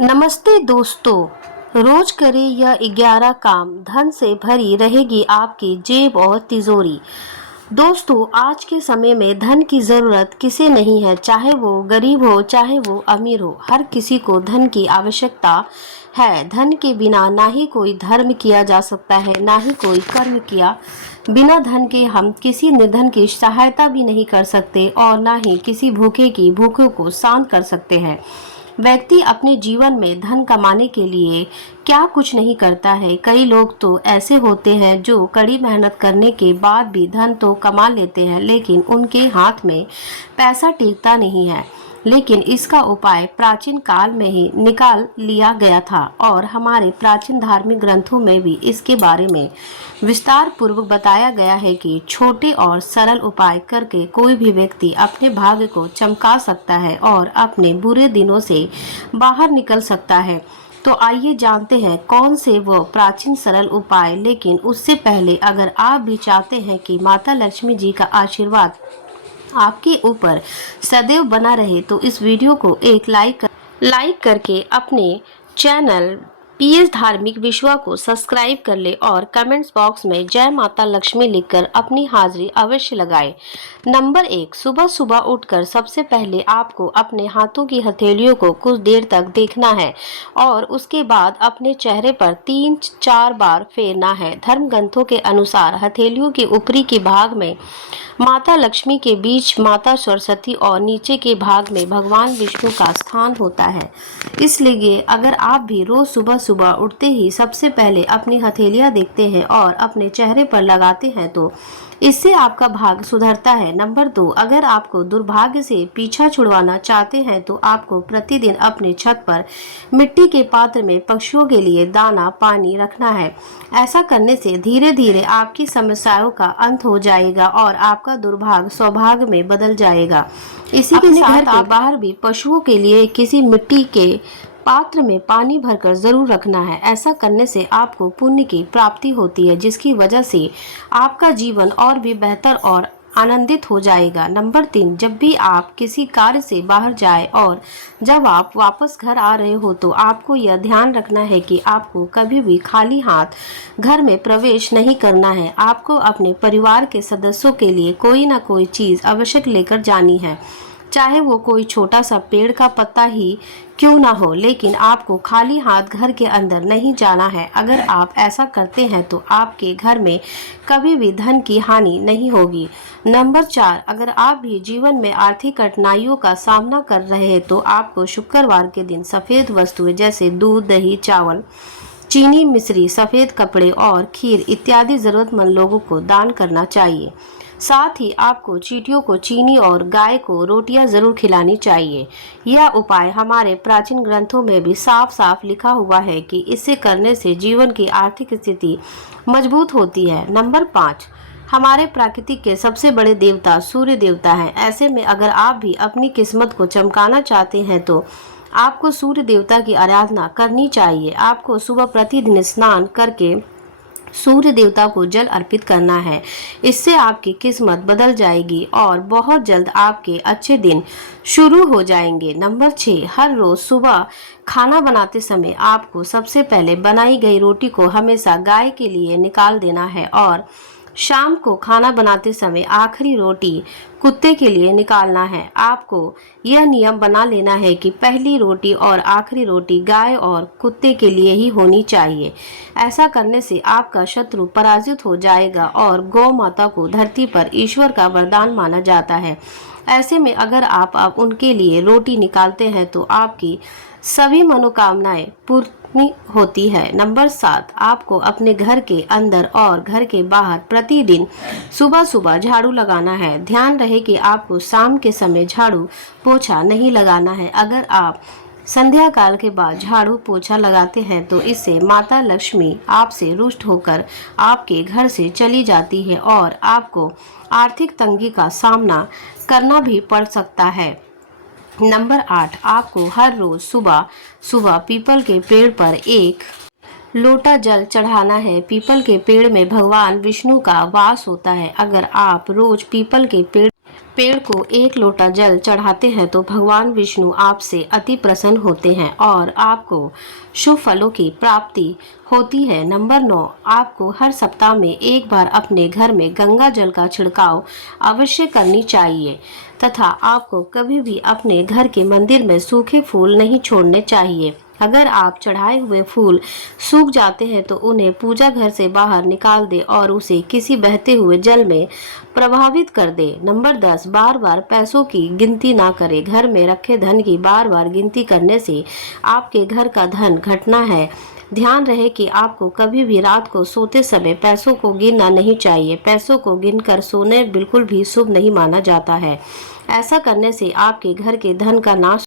नमस्ते दोस्तों। रोज करें यह 11 काम, धन से भरी रहेगी आपकी जेब और तिजोरी। दोस्तों, आज के समय में धन की जरूरत किसे नहीं है, चाहे वो गरीब हो चाहे वो अमीर हो, हर किसी को धन की आवश्यकता है। धन के बिना ना ही कोई धर्म किया जा सकता है, ना ही कोई कर्म किया। बिना धन के हम किसी निर्धन की सहायता भी नहीं कर सकते और ना ही किसी भूखे की भूखों को शांत कर सकते हैं। व्यक्ति अपने जीवन में धन कमाने के लिए क्या कुछ नहीं करता है। कई लोग तो ऐसे होते हैं जो कड़ी मेहनत करने के बाद भी धन तो कमा लेते हैं, लेकिन उनके हाथ में पैसा टिकता नहीं है। लेकिन इसका उपाय प्राचीन काल में ही निकाल लिया गया था और हमारे प्राचीन धार्मिक ग्रंथों में भी इसके बारे में विस्तार पूर्वक बताया गया है कि छोटे और सरल उपाय करके कोई भी व्यक्ति अपने भाग्य को चमका सकता है और अपने बुरे दिनों से बाहर निकल सकता है। तो आइए जानते हैं कौन से वो प्राचीन सरल उपाय। लेकिन उससे पहले अगर आप भी चाहते हैं कि माता लक्ष्मी जी का आशीर्वाद आपके ऊपर सदैव बना रहे, तो इस वीडियो को एक लाइक करके अपने चैनल पीएस धार्मिक विश्वा को सब्सक्राइब कर ले और कमेंट्स बॉक्स में जय माता लक्ष्मी लिखकर अपनी हाजिरी अवश्य लगाएं। नंबर 1, सुबह सुबह उठकर सबसे पहले आपको अपने हाथों की हथेलियों को कुछ देर तक देखना है और उसके बाद अपने चेहरे पर 3-4 बार फेरना है। धर्म ग्रंथों के अनुसार हथेलियों के ऊपरी के भाग में माता लक्ष्मी के बीच माता सरस्वती और नीचे के भाग में भगवान विष्णु का स्थान होता है। इसलिए अगर आप भी रोज सुबह सुबह उठते ही सबसे पहले अपनी हथेलियां देखते हैं और अपने चेहरे पर लगाते हैं तो इससे आपका भाग्य सुधरता है। नंबर 2, अगर आपको दुर्भाग्य से पीछा छुड़वाना चाहते हैं तो आपको प्रतिदिन अपने छत पर मिट्टी के पात्र में पक्षियों के लिए दाना पानी रखना है। ऐसा करने से धीरे धीरे आपकी समस्याओं का अंत हो जाएगा और आपका दुर्भाग्य सौभाग्य में बदल जाएगा। इसी के साथ आप बाहर भी पशुओं के लिए किसी मिट्टी के पात्र में पानी भरकर जरूर रखना है। ऐसा करने से आपको पुण्य की प्राप्ति होती है, जिसकी वजह से आपका जीवन और भी बेहतर और आनंदित हो जाएगा। नंबर 3, जब भी आप किसी कार्य से बाहर जाए और जब आप वापस घर आ रहे हो तो आपको यह ध्यान रखना है कि आपको कभी भी खाली हाथ घर में प्रवेश नहीं करना है। आपको अपने परिवार के सदस्यों के लिए कोई ना कोई चीज आवश्यक लेकर जानी है, चाहे वो कोई छोटा सा पेड़ का पत्ता ही क्यों ना हो, लेकिन आपको खाली हाथ घर के अंदर नहीं जाना है। अगर आप ऐसा करते हैं तो आपके घर में कभी भी धन की हानि नहीं होगी। नंबर 4, अगर आप भी जीवन में आर्थिक कठिनाइयों का सामना कर रहे हैं तो आपको शुक्रवार के दिन सफेद वस्तुएं जैसे दूध, दही, चावल, चीनी, मिश्री, सफेद कपड़े और खीर इत्यादि जरूरतमंद लोगों को दान करना चाहिए। साथ ही आपको चींटियों को चीनी और गाय को रोटियां जरूर खिलानी चाहिए। यह उपाय हमारे प्राचीन ग्रंथों में भी साफ साफ लिखा हुआ है कि इसे करने से जीवन की आर्थिक स्थिति मजबूत होती है। नंबर 5, हमारे प्रकृति के सबसे बड़े देवता सूर्य देवता हैं। ऐसे में अगर आप भी अपनी किस्मत को चमकाना चाहते हैं तो आपको सूर्य देवता की आराधना करनी चाहिए। आपको सुबह प्रतिदिन स्नान करके सूर्य देवता को जल अर्पित करना है। इससे आपकी किस्मत बदल जाएगी और बहुत जल्द आपके अच्छे दिन शुरू हो जाएंगे। नंबर 6, हर रोज सुबह खाना बनाते समय आपको सबसे पहले बनाई गई रोटी को हमेशा गाय के लिए निकाल देना है और शाम को खाना बनाते समय आखिरी रोटी कुत्ते के लिए निकालना है। आपको यह नियम बना लेना है कि पहली रोटी और आखिरी रोटी गाय और कुत्ते के लिए ही होनी चाहिए। ऐसा करने से आपका शत्रु पराजित हो जाएगा और गौ माता को धरती पर ईश्वर का वरदान माना जाता है। ऐसे में अगर आप उनके लिए रोटी निकालते हैं तो आपकी सभी मनोकामनाएं पूर्ण होती है। नंबर 7, आपको अपने घर के अंदर और घर के बाहर प्रतिदिन सुबह सुबह झाड़ू लगाना है। ध्यान रहे कि आपको शाम के समय झाड़ू पोछा नहीं लगाना है। अगर आप संध्या काल के बाद झाड़ू पोछा लगाते हैं तो इससे माता लक्ष्मी आपसे रुष्ट होकर आपके घर से चली जाती है और आपको आर्थिक तंगी का सामना करना भी पड़ सकता है। नंबर 8, आपको हर रोज सुबह सुबह पीपल के पेड़ पर एक लोटा जल चढ़ाना है। पीपल के पेड़ में भगवान विष्णु का वास होता है। अगर आप रोज पीपल के पेड़ पेड़ को एक लोटा जल चढ़ाते हैं तो भगवान विष्णु आपसे अति प्रसन्न होते हैं और आपको शुभ फलों की प्राप्ति होती है। नंबर 9, आपको हर सप्ताह में एक बार अपने घर में गंगा जल का छिड़काव अवश्य करनी चाहिए तथा आपको कभी भी अपने घर के मंदिर में सूखे फूल नहीं छोड़ने चाहिए। अगर आप चढ़ाए हुए फूल सूख जाते हैं तो उन्हें पूजा घर से बाहर निकाल दे और उसे किसी बहते हुए जल में प्रभावित कर दे। नंबर 10, बार बार पैसों की गिनती ना करें। घर में रखे धन की बार बार गिनती करने से आपके घर का धन घटना है। ध्यान रहे कि आपको कभी भी रात को सोते समय पैसों को गिनना नहीं चाहिए। पैसों को गिनकर सोने बिल्कुल भी शुभ नहीं माना जाता है। ऐसा करने से आपके घर के धन का नाश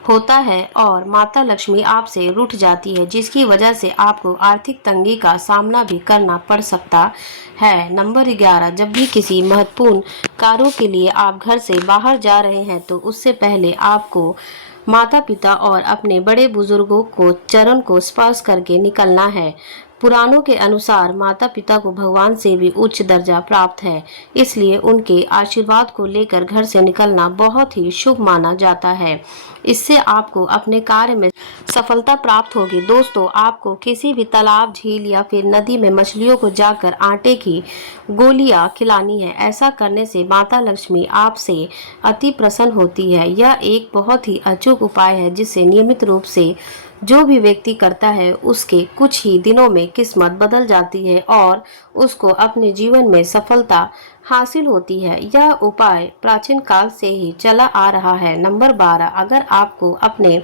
होता है और माता लक्ष्मी आपसे रूठ जाती है, जिसकी वजह से आपको आर्थिक तंगी का सामना भी करना पड़ सकता है। नंबर 11, जब भी किसी महत्वपूर्ण कार्यों के लिए आप घर से बाहर जा रहे हैं तो उससे पहले आपको माता पिता और अपने बड़े बुजुर्गों को चरण को स्पर्श करके निकलना है। पुराणों के अनुसार माता पिता को भगवान से भी उच्च दर्जा प्राप्त है, इसलिए उनके आशीर्वाद को लेकर घर से निकलना बहुत ही शुभ माना जाता है। इससे आपको अपने कार्य में सफलता प्राप्त होगी। दोस्तों, आपको किसी भी तालाब, झील या फिर नदी में मछलियों को जाकर आटे की गोलियां खिलानी है। ऐसा करने से माता लक्ष्मी आपसे अति प्रसन्न होती है। यह एक बहुत ही अचूक उपाय है जिसे नियमित रूप से जो भी व्यक्ति करता है उसके कुछ ही दिनों में किस्मत बदल जाती है और उसको अपने जीवन में सफलता हासिल होती है। यह उपाय प्राचीन काल से ही चला आ रहा है। नंबर 12, अगर आपको अपने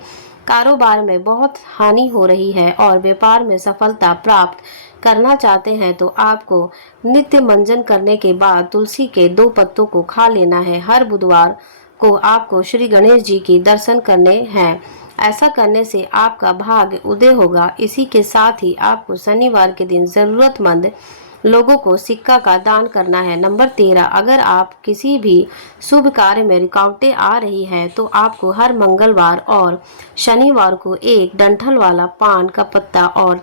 कारोबार में बहुत हानि हो रही है और व्यापार में सफलता प्राप्त करना चाहते हैं तो आपको नित्य मंजन करने के बाद तुलसी के 2 पत्तों को खा लेना है। हर बुधवार को आपको श्री गणेश जी की दर्शन करने हैं। ऐसा करने से आपका भाग्य उदय होगा। इसी के साथ ही आपको शनिवार के दिन जरूरतमंद लोगों को सिक्का का दान करना है। नंबर 13, अगर आप किसी भी शुभ कार्य में रुकावटें आ रही हैं तो आपको हर मंगलवार और शनिवार को एक डंठल वाला पान का पत्ता और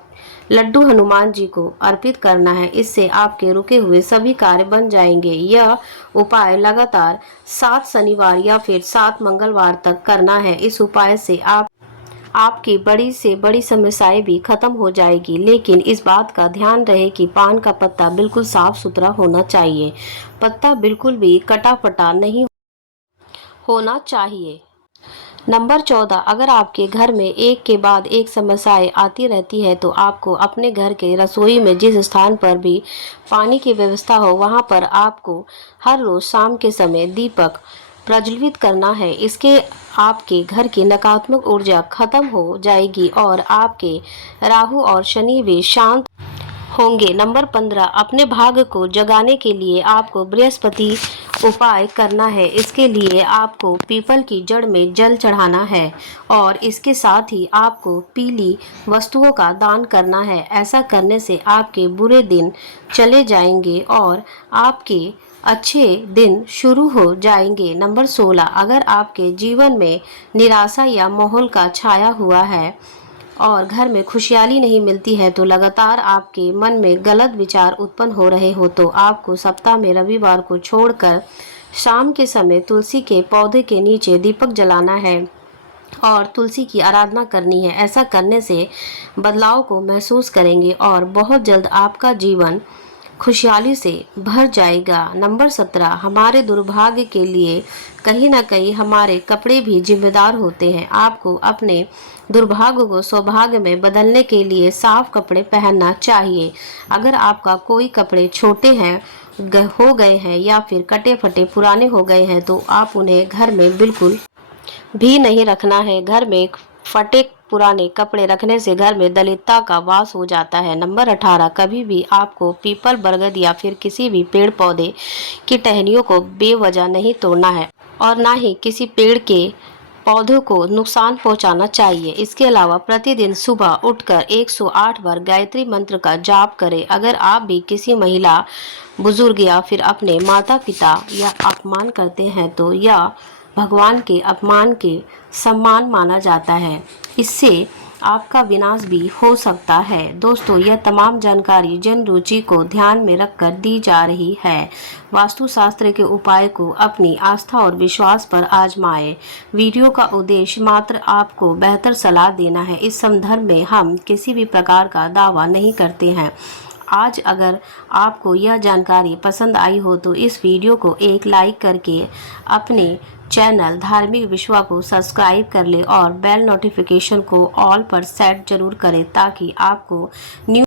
लड्डू हनुमान जी को अर्पित करना है। इससे आपके रुके हुए सभी कार्य बन जाएंगे। यह उपाय लगातार 7 शनिवार या फिर 7 मंगलवार तक करना है। इस उपाय से आपकी बड़ी से बड़ी समस्याएं भी खत्म हो जाएगी, लेकिन इस बात का ध्यान रहे कि पान का पत्ता बिल्कुल साफ सुथरा होना चाहिए। पत्ता बिल्कुल भी कटा फटा नहीं होना चाहिए। नंबर 14, अगर आपके घर में एक के बाद एक समस्याएं आती रहती है तो आपको अपने घर के रसोई में जिस स्थान पर भी पानी की व्यवस्था हो वहां पर आपको हर रोज शाम के समय दीपक प्रज्वलित करना है। इसके आपके घर की नकारात्मक ऊर्जा खत्म हो जाएगी और आपके राहु और शनि भी शांत होंगे। नंबर 15, अपने भाग्य को जगाने के लिए आपको बृहस्पति उपाय करना है। इसके लिए आपको पीपल की जड़ में जल चढ़ाना है और इसके साथ ही आपको पीली वस्तुओं का दान करना है। ऐसा करने से आपके बुरे दिन चले जाएंगे और आपके अच्छे दिन शुरू हो जाएंगे। नंबर 16, अगर आपके जीवन में निराशा या माहौल का छाया हुआ है और घर में खुशहाली नहीं मिलती है तो लगातार आपके मन में गलत विचार उत्पन्न हो रहे हो तो आपको सप्ताह में रविवार को छोड़कर शाम के समय तुलसी के पौधे के नीचे दीपक जलाना है और तुलसी की आराधना करनी है। ऐसा करने से बदलाव को महसूस करेंगे और बहुत जल्द आपका जीवन खुशहाली से भर जाएगा। नंबर 17, हमारे दुर्भाग्य के लिए कहीं ना कहीं हमारे कपड़े भी जिम्मेदार होते हैं। आपको अपने दुर्भाग्य को सौभाग्य में बदलने के लिए साफ कपड़े पहनना चाहिए। अगर आपका कोई कपड़े छोटे हैं हो गए हैं या फिर कटे फटे पुराने हो गए हैं तो आप उन्हें घर में बिल्कुल भी नहीं रखना है। घर में फटे पुराने कपड़े रखने से घर में दलितता का वास हो जाता है। नंबर 18, कभी भी आपको पीपल, बरगद या फिर किसी भी पेड़ पौधे की टहनियों को बेवजह नहीं तोड़ना है और ना ही किसी पेड़ के पौधों को नुकसान पहुंचाना चाहिए। इसके अलावा प्रतिदिन सुबह उठकर 108 बार गायत्री मंत्र का जाप करें। अगर आप भी किसी महिला, बुजुर्ग या फिर अपने माता पिता या अपमान करते हैं तो यह भगवान के अपमान के सम्मान माना जाता है। इससे आपका विनाश भी हो सकता है। दोस्तों, यह तमाम जानकारी जन रुचि को ध्यान में रखकर दी जा रही है। वास्तुशास्त्र के उपाय को अपनी आस्था और विश्वास पर आजमाएं। वीडियो का उद्देश्य मात्र आपको बेहतर सलाह देना है। इस संदर्भ में हम किसी भी प्रकार का दावा नहीं करते हैं। आज अगर आपको यह जानकारी पसंद आई हो तो इस वीडियो को एक लाइक करके अपने चैनल धार्मिक विश्वा को सब्सक्राइब कर ले और बेल नोटिफिकेशन को ऑल पर सेट जरूर करें ताकि आपको न्यू